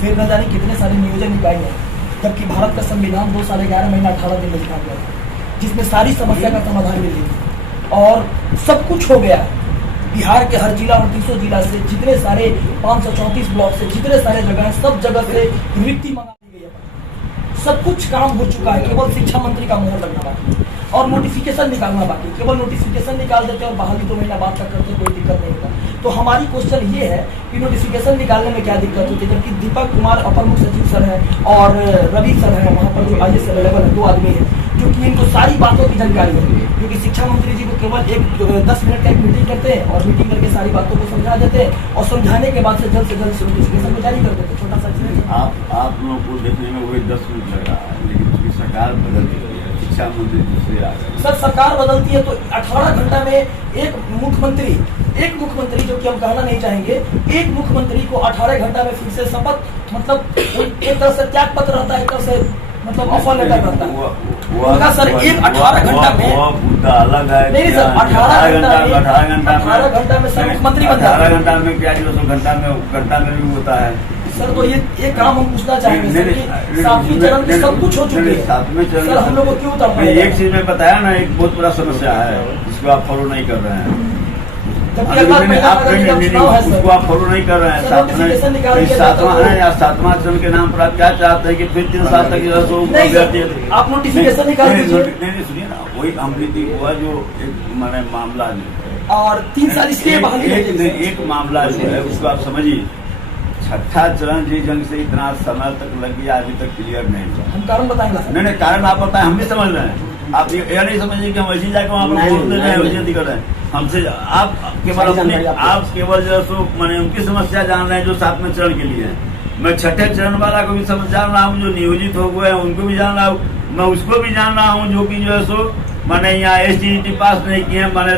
फिर न जाने कितने सारे नियोजन निकाय हैं, जबकि भारत का संविधान 2 साल 11 महीना 18 दिन में लिखा गया था, जिसमें सारी समस्या का समाधान मिल गई और सब कुछ हो गया। बिहार के हर जिला और 300 जिला से जितने सारे 534 ब्लॉक से जितने सारे जगह हैं, सब जगह से रिक्ति मंगा दी गई है। सब कुछ काम हो चुका है, केवल शिक्षा मंत्री का मुहर लगना बाकी और नोटिफिकेशन निकालना बाकी। केवल नोटिफिकेशन निकाल देते और बहाली 2 महीना बाद तक करते, कोई दिक्कत नहीं होता। तो हमारी क्वेश्चन ये है कि नोटिफिकेशन निकालने में क्या दिक्कत होती है, जबकि दीपक कुमार अपर मुख्य सचिव सर है और रवि सर है, वहाँ पर जो IAS अवेलेबल है 2 आदमी है, जो कि इनको सारी बातों की जानकारी है। क्योंकि शिक्षा मंत्री जी को केवल 10 मिनट का एक मीटिंग करते हैं और मीटिंग करके सारी बातों को समझा देते हैं और समझाने के बाद से जल्द नोटिफिकेशन को जारी कर देते हैं। छोटा सा आप लोगों को देखने में वही 10 मिनट लगा, लेकिन चूंकि सरकार बदलती है, शिक्षा मंत्री दूसरे आ गए। सर सरकार बदलती है तो 18 घंटा में एक मुख्यमंत्री जो कि हम कहना नहीं चाहेंगे, एक मुख्यमंत्री को 18 घंटा में फिर से शपथ, मतलब एक तरह से त्याग पत्र रहता है, एक तरह से मतलब ऑफर लेटर रहता है उनका। सर एक 18 घंटा में मुद्दा अलग है। नहीं सर, 18 घंटा में सर मुख्यमंत्री बन जाता है। 18 घंटा में क्या, घंटा में भी होता है सर। तो ये काम हम पूछना चाहेंगे सर कि 7वें चरण में सब कुछ हो चुके हैं, 7वें चरण सर हम लोग को क्यों तब एक चीज में बताया ना, एक बहुत बड़ा समस्या है जिसको आप फॉलो नहीं कर रहे हैं। उसको आप फॉलो नहीं कर रहे हैं। 7वां चरण के नाम पर आप क्या चाहते हैं कि फिर 3 साल तक आप नोटिफिकेशन निकाल दीजिए। नहीं सुनिए ना, वही अमृति हुआ जो एक माने मामला और 3 साल इसके बहाली एक मामला जो है उसको आप समझिए। 6ठा चरण जिस जंग से इतना समय तक लग गया, अभी तक क्लियर नहीं हुआ। हम कारण बताएंगे। नहीं कारण आप बताएं, हम भी समझ रहे हैं। आप ये नहीं समझिए कि हम ऐसी जाकर वहाँ पर बोल रहे हैं, वैसे कर रहे हैं हमसे। आप केवल जो सो मैंने उनकी समस्या जान रहे हैं जो 7वें चरण के लिए है। मैं 6ठे चरण वाला को भी समझ जान रहा हूँ, जो नियोजित हो गए हैं उनको भी जान रहा हूँ। मैं उसको भी जान रहा हूँ जो कि जो है सो मैंने यहाँ STET पास नहीं किए हैं, मैंने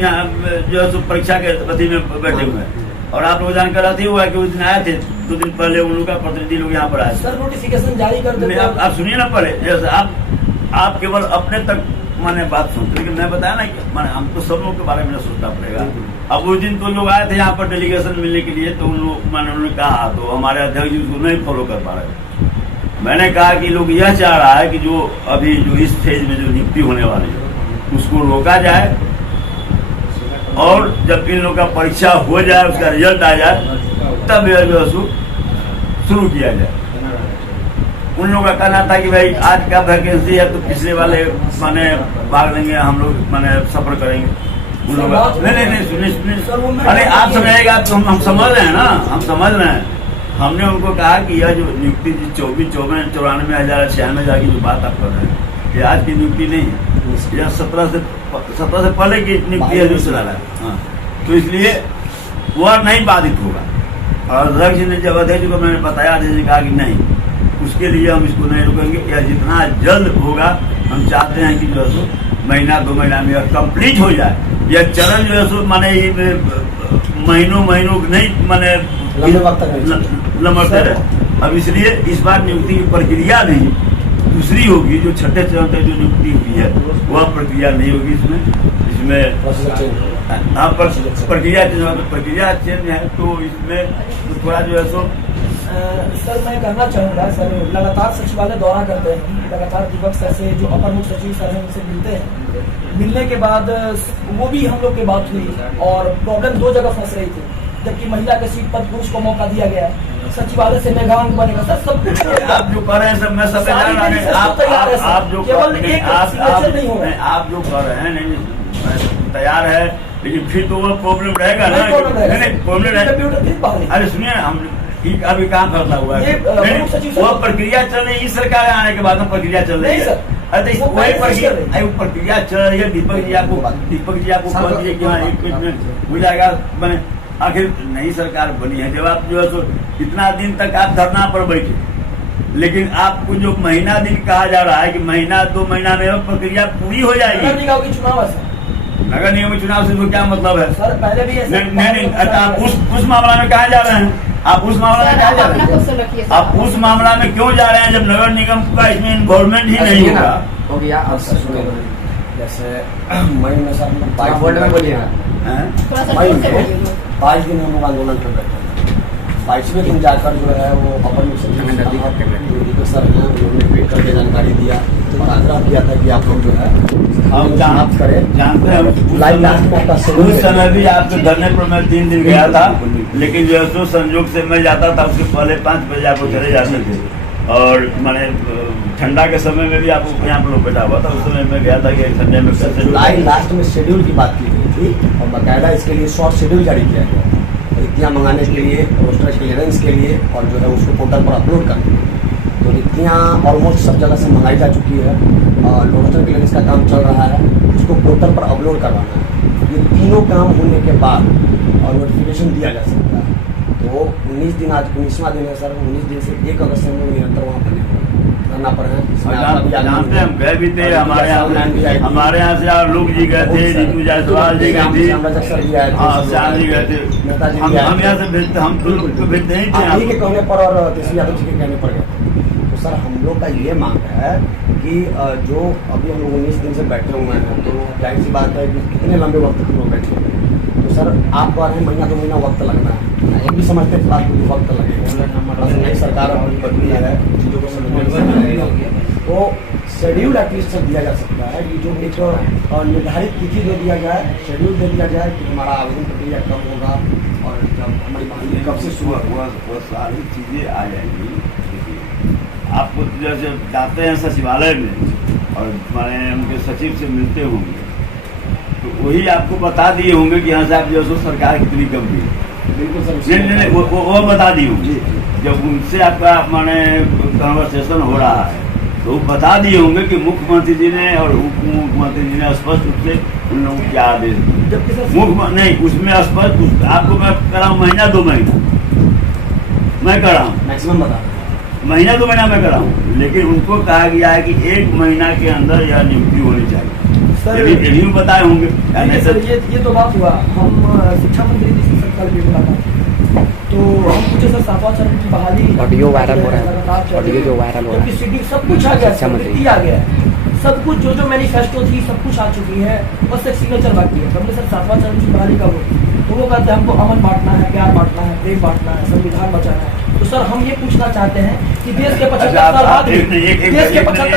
यहाँ जो है सो परीक्षा के अवधि में बैठे हुए हैं। और आप लोग जानकर आते हुआ कि उस दिन आए थे, 2 दिन पहले उन लोग का प्रतिनिधि लोग यहाँ पर आए। सर नोटिफिकेशन जारी कर देते। आप सुनिए ना पहले, जैसे आप केवल अपने तक माने बात सुनते, लेकिन मैं बताया ना कि माने हमको सब लोगों के बारे में सोचना पड़ेगा। अब उस दिन तो लोग आए थे यहाँ पर डेलीगेशन मिलने के लिए, तो उन लोग मैंने उन्होंने कहा, तो हमारे अध्यक्ष जी उसको नहीं फॉलो कर पा रहे। मैंने कहा कि लोग यह चाह रहा है कि जो अभी जो इस फेज में जो नियुक्ति होने वाली है उसको रोका जाए और जब इन लोग का परीक्षा हो जाए, उसका रिजल्ट आ जाए, तब यह जो शुरू किया जाए। उन लोगों का कहना था कि भाई आज का वैकेंसी है तो पिछले वाले माने भाग लेंगे, हम लोग माने सफर करेंगे। उन लोग नहीं सुनिए, अरे आप समझेगा तो हम समझ रहे हैं ना, हम समझ रहे हैं। हमने उनको कहा कि यह जो नियुक्ति 24, 94 हजार 96 हजार की जो बात आप कर रहे हैं, ये आज की नियुक्ति नहीं है, यह 17 से पहले की नियुक्ति है जो चला रहा है। हाँ, तो इसलिए वह नहीं बाधित होगा। और अध्यक्ष ने जब अध्यक्ष को मैंने बताया, अध्यक्ष ने कहा कि नहीं, उसके लिए हम इसको नहीं रुकेंगे, या जितना जल्द होगा हम चाहते हैं कि जो है महीना 2 महीना में यह कंप्लीट हो जाए। यह चरण जो है सो माने महीनों नहीं माने लंबते रहे। अब इसलिए इस बार नियुक्ति की प्रक्रिया नहीं दूसरी होगी, जो 6ठे चरण तक जो नियुक्ति हुई है वह प्रक्रिया नहीं होगी। इसमें प्रक्रिया चेंज है, तो इसमें तो थोड़ा जो है सो सर मैं कहना चाहूँगा, सर लगातार सचिवालय दौरा करते हैं, लगातार दीपक सर से जो अपर मुख्य सचिव सर हैं उनसे मिलते हैं। मिलने के बाद वो भी हम लोग की बात हुई और प्रॉब्लम 2 जगह फंस रही थी, जबकि महिला के सीट पर पुरुष को मौका दिया गया है। सचिवालय से मेघांक बनेगा सर, सब कुछ आप जो कर रहे हैं सब मैं सब आप जो कर रहे हैं नहीं तैयार है, लेकिन फिर तो वो प्रॉब्लम रहेगा ना। अरे सुनिए, हम अभी काम फैसला हुआ है, वो प्रक्रिया चल रही है। इस सरकार आने के बाद में प्रक्रिया चल रही है। अरे वही प्रक्रिया चल रही है। दीपक जी आपको कह दिए कि हो जाएगा। मैंने आखिर नई सरकार बनी है, जब आप जो है तो इतना दिन तक आप धरना पर बैठे, लेकिन आपको जो महीना दिन कहा जा रहा है कि महीना 2 महीना में प्रक्रिया पूरी हो जाएगी। नगर निगम के चुनाव है, नगर निगम चुनाव से तो क्या मतलब है सर? पहले भी नहीं, आप उस मामला में कहा जा रहे हैं? आप उस मामला में कहा जा रहे हैं? आप उस मामला में क्यों जा रहे हैं जब नगर निगम का इसमें इन्वॉल्वमेंट ही नहीं होगा? हो गया। जैसे मई में सर 22 दिन हम लोग आंदोलन कर रहे थे। 22वें दिन जाकर जो है वो अपर मुख्य सचिव सर हैं, उन्होंने ट्वीट करके जानकारी दिया और आग्रह किया था कि आप लोग जो है हम समाप्त करें। जानते हैं जुलाई लास्ट में आपका उस समय भी आपके धरने पर मैं 3 दिन गया था, लेकिन जो है सो संयोग से मैं जाता था उसके पहले 5 बजे आपको चले जाते थे। और मैंने ठंडा के समय में भी आपको यहाँ पर लोग बैठा हुआ था, उस समय मैं गया था कि ठंडे में कैसे जुलाई लास्ट में शेड्यूल की बात की गई थी और बाकायदा इसके लिए शॉर्ट शेड्यूल जारी किया गया रिक्तियाँ मंगाने के लिए, रोस्टर क्लियरेंस के लिए और जो है उसको पोर्टल पर अपलोड करने के लिए। तो रिक्तियाँ ऑलमोस्ट सब जगह से मंगाई जा चुकी है और रोस्टर क्लियरेंस का काम चल रहा है, उसको पोर्टल पर अपलोड करवाना है। ये तीनों काम होने के बाद और नोटिफिकेशन दिया जा सकता है। तो 19 दिन, आज 19वां दिन है सर, 19 दिन से 1 अगस्त से हम लोग निरंतर वहाँ बने हुए करना पड़ रहा है। जानते हैं हम गए भी थे, हमारे यहाँ से लोग जी गए थे, नीतू जायसवाल जी गए थे, श्याम जी गए थे, हम यहाँ से भेजते, हम तो लोग को भेजते ही थे। आप ही के कहने पर और तेजस्वी यादव जी के कहने पर गए। तो सर हम लोग का ये मांग है कि जो अभी हम लोग 19 दिन से बैठे हुए हैं, तो जाहिर सी बात है कि कितने लंबे वक्त तक हम लोग बैठे हुए हैं। तो सर आप कह रहे हैं महीना 2 महीना वक्त लगना है, हम भी समझते हैं इस बात को वक्त लगेगा, नई सरकार अभी बदली है, चीज़ों को समझने तो शेड्यूल एटलीस्ट दिया जा सकता है कि जो एक निर्धारित तिथि दे दिया जाए, शेड्यूल दे दिया जाए कि हमारा आवेदन प्रक्रिया कब होगा और जब हमारी बहाली कब से शुरू वो सारी चीज़ें आ जाएंगी। आपको जैसे जाते हैं सचिवालय में और माने उनके सचिव से मिलते होंगे, तो वही आपको बता दिए होंगे कि हाँ साहब जो सो सरकार कितनी कम है। बिल्कुल सर, नहीं वो बता दी होंगी। जब उनसे आपका माने कन्वर्सेशन हो रहा है तो वो बता दिए होंगे कि मुख्यमंत्री जी ने और उप मुख्यमंत्री जी ने स्पष्ट रूप से उन लोगों को क्या आदेश दिए। मुख्य नहीं उसमें स्पष्ट आपको मैं कराऊँ महीना 2 महीना मैं कराऊँ, मैक्सिमम बता महीना 2 महीना मैं कराऊँ, लेकिन उनको कहा गया है कि 1 महीना के अंदर यह नियुक्ति होनी चाहिए। सर यही बताए होंगे। सर ये तो बात हुआ, हम शिक्षा मंत्री जी से सरकार भी मुलाकात तो हम पूछे सर 7वां चरण की बहाली ऑडियो वायरल हो रहा है, ऑडियो जो वायरल हो रहा है, शेड्यूल सब कुछ आ गया, स्वीकृति आ गया है, सब कुछ जो मैनिफेस्टो थी सब कुछ आ चुकी है, बस एक सिग्नेचर बाकी है। हमने सर 7वां चरण की बहाली का तो वो कहते हैं हमको अमन बांटना है, प्यार बांटना है, प्रेम बांटना है, संविधान बचाना है। तो सर हम ये पूछना चाहते हैं कि देश के 75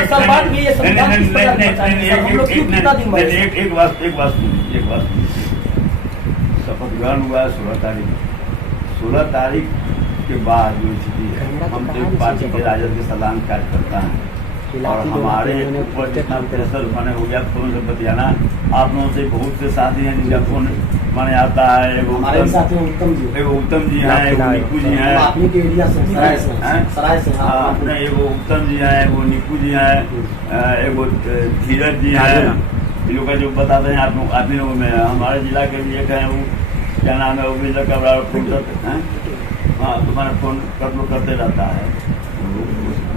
साल बाद भी ये संविधान किस प्रकार बचाना है? हम लोग क्यों कितना दिन बाद एक बात शपथ ग्रहण हुआ है 16 तारीख। 16 तारीख के बाद जो स्थिति है, हम तो एक पार्टी के राजद के सलाम कार्यकर्ता हैं और हमारे ऊपर जितना प्रेशर बने हो गया फोन से बतियाना। आप लोगों से बहुत से साथी हैं जिनका फोन माने आता है, एगो उत्तम जी हैं, एगो निकू जी हैं, अपने एगो उत्तम जी हैं, एगो निकू जी हैं, एगो धीरज जी हैं। इन लोग का जो बताते हैं आप लोग आदमी लोगों में हमारे जिला के लिए एक है, वो क्या नाम है, वो भी लड़का बड़ा फोन करते हैं। हाँ तुम्हारा फोन करते रहता है।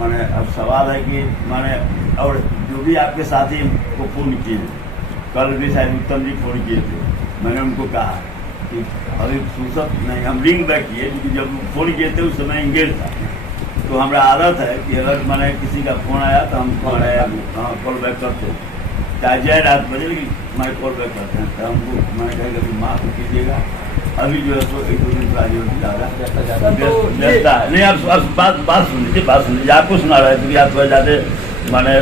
माने अब सवाल है कि माने और जो भी आपके साथी को फोन किए, कल भी शायद उत्तम जी फोन किए थे, मैंने उनको कहा कि अभी फुर्सत नहीं, हम रिंग बैक किए क्योंकि जब फोन किए थे उस समय इंगेज था। तो हमारा आदत है कि अगर मैंने किसी का फोन आया तो हम कॉल बैक करते हैं, चाहे जाए रात बजे, लेकिन मैं कॉल बैक करते हैं। तो हमको मैंने कहेगा कि माफ़ कीजिएगा, अभी जो है तो 1-2 दिन व्यस्तता है। नहीं आप बात सुन लीजिए, आपको सुना रहा है क्योंकि आप ज़्यादा माने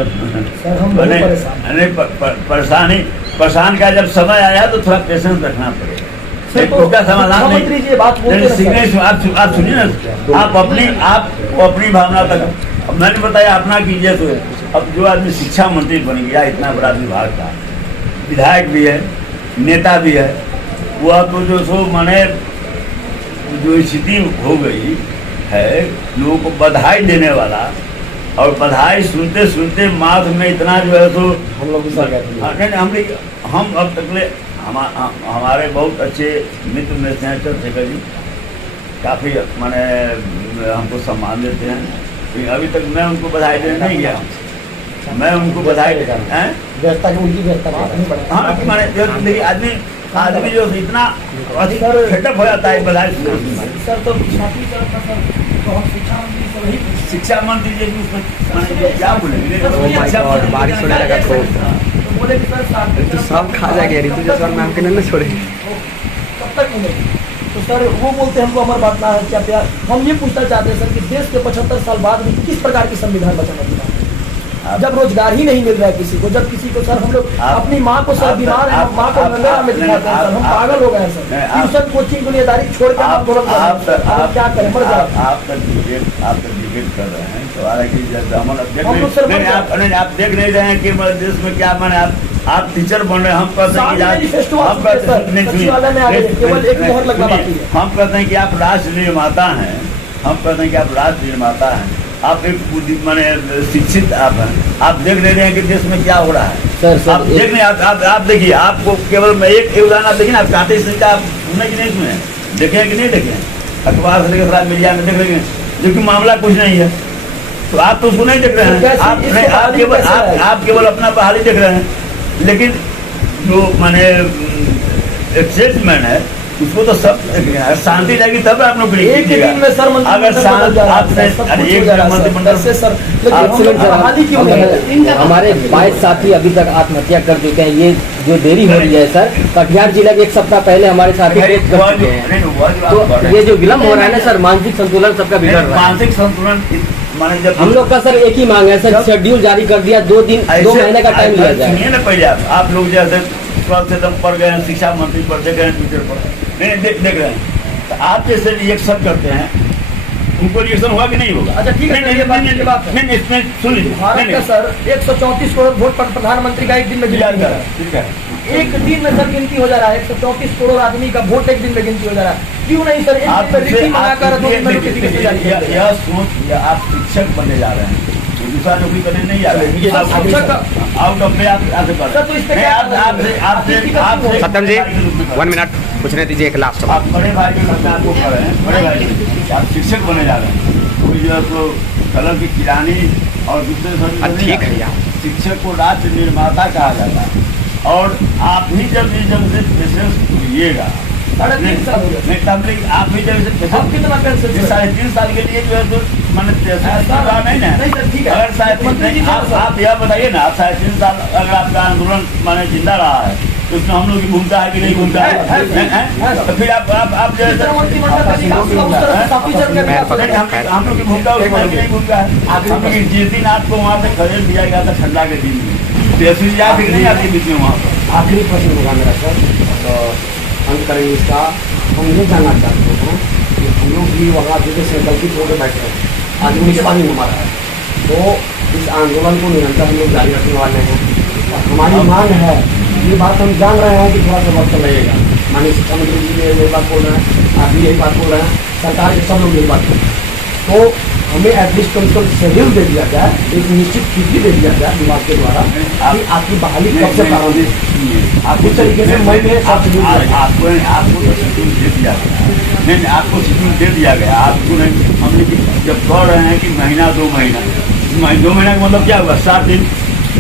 परेशान का जब समय आया तो थोड़ा पेशेंस रखना पड़ेगा। उसका समाधान नहीं, आप सुनिए ना, आप अपनी भावना तक मैंने बताया अपना कीजिए। तो अब जो आदमी शिक्षा मंत्री बन गया, इतना बड़ा विभाग का विधायक भी है, नेता भी है, वह तो जो सो माने जो स्थिति हो गई है, लोगों को बधाई देने वाला और बधाई सुनते सुनते माथ में इतना जो है तो हम लोग हम अब तक हमारे बहुत अच्छे मित्र में से हैं चंद्रशेखर जी, काफ़ी माने हमको सम्मान देते हैं, लेकिन अभी तक मैं उनको बधाई देने नहीं गया। मैं उनको बधाई व्यवस्था की उनकी व्यवस्था हाँ माने देखिए आदमी जो इतना अधिक फेटअप हो जाता है बधाई सर। तो शिक्षा मंत्री जी क्या बोलेंगे, बारिश होने लगा तो बोले कि सर सब खा जाएगा ऋतु जायसवाल मैम के नहीं छोड़ेंगे। कब तक मिलेगी? तो तो सर वो बोलते हैं हमको हमारी बात ना है क्या प्यार। हम ये पूछना चाहते हैं सर कि देश के 75 साल बाद भी किस प्रकार की संविधान बचाना चाहिए, जब रोजगार ही नहीं मिल रहा है किसी को, जब किसी को सर हम लोग अपनी माँ को सर बीमार है, माँ को अंधेरा में दिखाते हैं सर, हम पागल हो गए हैं सर, ट्यूशन कोचिंग दुनियादारी छोड़ के आप क्या करें, मर जाए। आप डिबेट कर रहे हैं तो हालांकि आप देख नहीं रहे हैं कि देश में क्या माने आप टीचर बन रहे हैं, हम कहते हैं हम कहते हैं कि आप राष्ट्र निर्माता हैं, हम कहते हैं कि आप राष्ट्र निर्माता हैं, आप एक माने शिक्षित आप हैं, आप देख नहीं रहे हैं कि देश में क्या हो रहा है सर, आप देख नहीं आप देखिए, आपको केवल मैं एक उदाहरण आप देखिए ना, आप काटे से आप सुने कि नहीं सुने, देखे कि नहीं देखे, अखबार से लेकर मीडिया में देख रहे हैं, लेकिन मामला कुछ नहीं है, तो आप तो उसको नहीं देख रहे हैं, आप केवल अपना बहाली देख रहे हैं, लेकिन जो माने एक्सेसमैन है उसको तो सब शांति रहेगी तब आप नौकरी एक दिन में सर हमारे 22 साथी अभी तक आत्महत्या कर चुके हैं। ये जो देरी हो रही है सर, कटिहार जिला के एक सप्ताह पहले हमारे साथी कर चुके हैं, तो ये जो विलम्ब हो रहा है ना सर, मानसिक संतुलन सबका बिगड़ रहा है। मानसिक संतुलन माने जब हम लोग का सर एक ही मांग है सर, शेड्यूल जारी कर दिया, 2 महीने का टाइम लिया जाए। सुनिए ना पहले आप लोग जैसे पढ़ गए हैं, शिक्षा मंत्री पर देख रहे हैं, ट्विटर पर नहीं देख रहे हैं, तो आप जैसे रिएक्शन करते हैं, उनको रिएक्शन होगा कि नहीं होगा? अच्छा ठीक है, नहीं इसमें सुन लीजिए, भारत का सर 134 करोड़ वोट पर प्रधानमंत्री का एक दिन में गिनती हो रहा है, ठीक है, एक दिन में सर गिनती हो जा रहा है, 134 करोड़ आदमी का वोट एक दिन में गिनती हो जा रहा है, क्यों नहीं सर एक दिन में रीति बनाकर यह सोच, आप शिक्षक बनने जा रहे हैं, दूसरा नौकरी करने नहीं जा रहे हैं, out of Satyam ji 1 minute पूछने दीजिए, एक लास्ट आप बड़े भाई के घर में आपको कर रहे हैं, बड़े भाई आप शिक्षक बने जा रहे हैं, कोई जो है तो कलर की किरानी और दूसरे ठीक है यार, शिक्षक को राष्ट्र निर्माता कहा जाता है, और आप ही जब लीजिएगा नहीं तब आप भी जब कितना कर सकते 3.5 साल के लिए जो है तो मैंने नहीं ना, अगर आप यह बताइए ना, आप 3.5 साल अगर आपका आंदोलन माने जिंदा रहा है तो उसमें हम लोग की भूमिका है कि नहीं भूमिका है, तो फिर आप हम लोग की भूमिका उसमें है कि नहीं भूमिका है, जिस दिन आपको वहाँ से खदेड़ दिया गया था ठंडा के दिन में, तहसील याद नहीं आती बीच में, वहाँ पर आखिरी प्रश्न होगा मेरा सर, तो अंत करेंगे इसका। हम ये जानना चाहते हैं कि हम लोग भी वहाँ जगह से गलती होकर बैठे हैं, आज मुझे पानी हमारा है, तो इस आंदोलन को निरंतर हम लोग जारी रखने वाले हैं, और हमारी मांग है, ये बात हम जान रहे हैं कि थोड़ा सा वक्त लगेगा, माननीय शिक्षा मंत्री जी यही बात बोल रहे हैं, आप भी यही बात बोल रहे हैं, सरकार के सब लोग यही बात बोल रहे हैं, तो हमें एटलीस्ट कम से कम शेड्यूल दे दिया जाए, एक निश्चित तिथि दे दिया जाए विभाग के द्वारा कि आपकी बहाली कब से प्रारंभ है, आप इस तरीके से मई में आपको शेड्यूल दे दिया गया, नहीं आपको शेड्यूल दे दिया गया, आपको नहीं, हम जब कह रहे हैं कि महीना 2 महीना, 2 महीना का मतलब क्या हुआ, 7 दिन,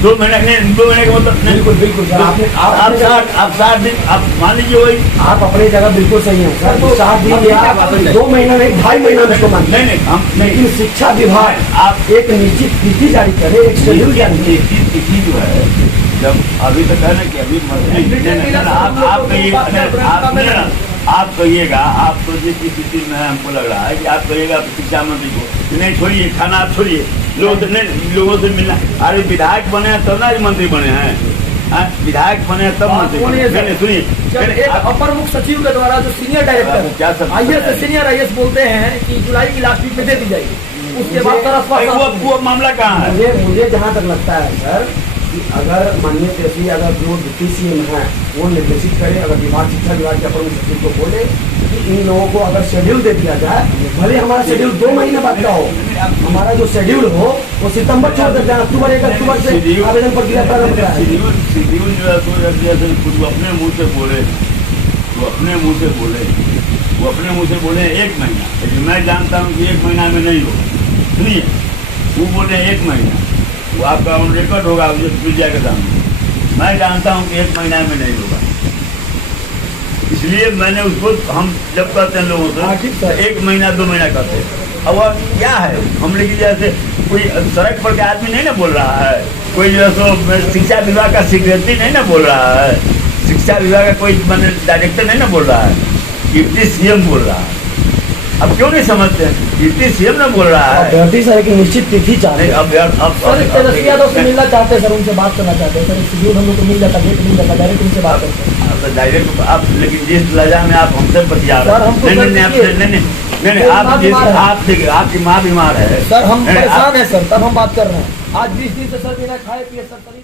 2 महीना नहीं, 2 महीने का मतलब बिल्कुल बिल्कुल सर, आप 7 दिन आप मान लीजिए वही, आप अपनी जगह बिल्कुल सही हैं सर, तो 7 दिन या 2 महीना नहीं 2.5 महीना में तो मान नहीं हम नहीं, लेकिन शिक्षा विभाग आप एक निश्चित तिथि जारी करे, एक शेड्यूल जारी करे, तिथि जो है जब अभी तक है ना कि अभी आप कहिएगा, आप तो जिस स्थिति में हमको लग रहा है कि आप कहिएगा शिक्षा मंत्री को नहीं छोड़िए, खाना आप छोड़िए, लोगों से मिलना, अरे विधायक बने हैं तब ना मंत्री बने हैं, विधायक बने हैं तब मंत्री, सुनिए अपर मुख्य सचिव के द्वारा जो senior director IAS senior IAS बोलते हैं कि जुलाई की लास्ट वीक में दे दी जाएगी, उसके बाद वो मामला कहाँ है? मुझे जहाँ तक लगता है सर कि अगर माननीय तहसील अगर जो डिप्टी CM है वो निर्देशित करे, अगर विभाग शिक्षा विभाग के अपर मुख्य सचिव को बोले कि इन लोगों को अगर शेड्यूल दे दिया जाए, भले हमारा शेड्यूल 2 महीने बाद का हो, हमारा जो शेड्यूल हो वो सितंबर छोड़ कर जाए, अक्टूबर 1 अक्टूबर से आवेदन प्रक्रिया प्रारंभ करा है। शेड्यूल जो है खुद अपने मुँह से बोले, वो अपने मुँह से बोले 1 महीना, लेकिन मैं जानता हूँ कि 1 महीना में नहीं होगा, सुनिए वो बोले 1 महीना, वो आपका ऑन रिकॉर्ड होगा मीडिया के सामने, मैं जानता हूँ कि 1 महीना में नहीं होगा, इसलिए मैंने उसको, हम जब करते हैं लोगों से 1 महीना 2 महीना करते हैं, अब वह क्या है, हम लेकिन जैसे कोई सड़क पर के आदमी नहीं ना बोल रहा है, कोई जो है शिक्षा विभाग का सेक्रेटरी नहीं ना बोल रहा है, शिक्षा विभाग का कोई डायरेक्टर नहीं ना बोल रहा है, डिप्टी सीएम बोल रहा है, अब क्यों नहीं समझते हैं? डिप्टी सीएम ने बोल रहा है। अभ्यर्थी सर एक निश्चित तिथि चाहते नहीं, हैं। अब सर तेजस्वी यादव से मिलना चाहते हैं सर, उनसे बात करना चाहते हैं सर, शेड्यूल हम लोग को मिल जाता, डेट मिल जाता, डायरेक्ट उनसे बात करते हैं। डायरेक्ट आप, लेकिन जिस लहजा में आप हमसे बतिया सर, रहे हमको हैं, सर नहीं, देखिए, आप माँ जिस बीमार है। आप देखिए, आपकी माँ बीमार है सर हम नहीं, परेशान हैं सर, तब हम बात कर रहे हैं। आज 20 दिन से सर बिना खाए पिए सर शरीर